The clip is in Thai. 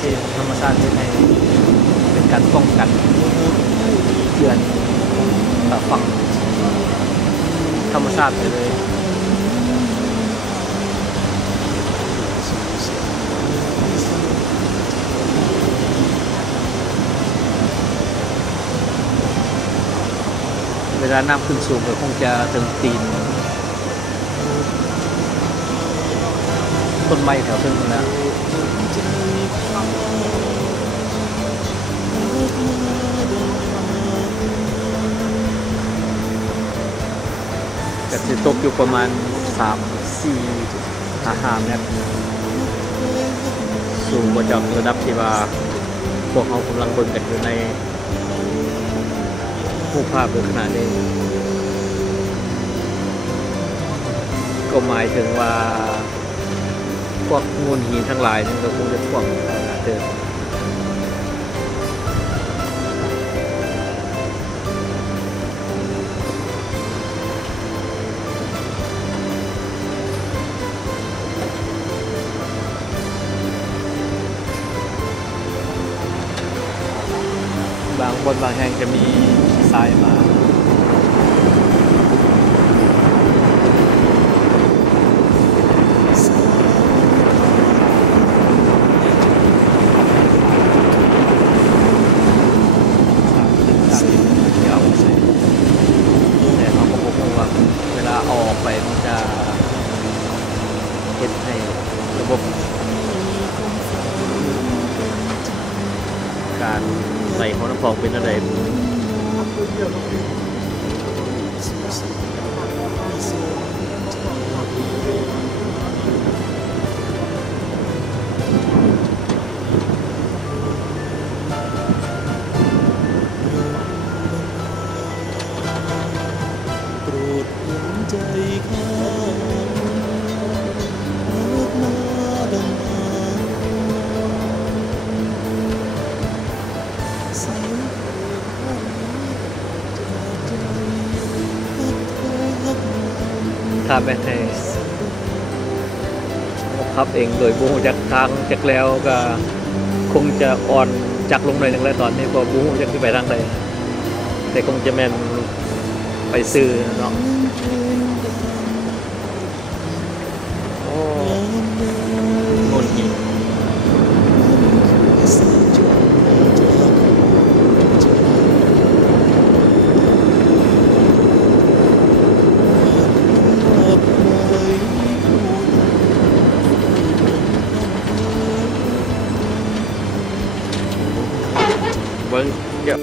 ที่ธรรมชาติที่ให้เป็นการป้องกันเตือนฟังธรรมชาติไปเลยเวลาน้ำขึ้นสูงก็คงจะถึงตีนต้นไม้แถวขึ้นแล้วแต่จะตกอยู่ประมาณ3-4-5 เมตรสูงกว่าจากระดับที่ว่าพวกเขากำลังเบิ่งกันอยู่ในรูปภาพในขณะนี้ก็หมายถึงว่าพวกงูหินทั้งหลายนี่ก็คงจะท่วมเดิมบางบนบางแห่งจะมีทรายมาแต่เขาก็บอกว่าเวลาออกไปมันจะเฮ็ดให้ระบบการใส่ของน้ำฟองเป็นอะไรโปรดเห็นใจข้าเลิกมาดังมาเสียงเพลงข้าจากใจฮักเธอฮักถ้าไม่ให้ขับเองโดยบูจากทางจากแล้วก็คงจะอ่อนจากลงหน่อยหนึ่งแล้วตอนนี้พอบูจะขึ้นไปทางใดแต่คงจะแม่นไปซื้อเนาะโอ้งนหินเบิ้งเดี๋ยว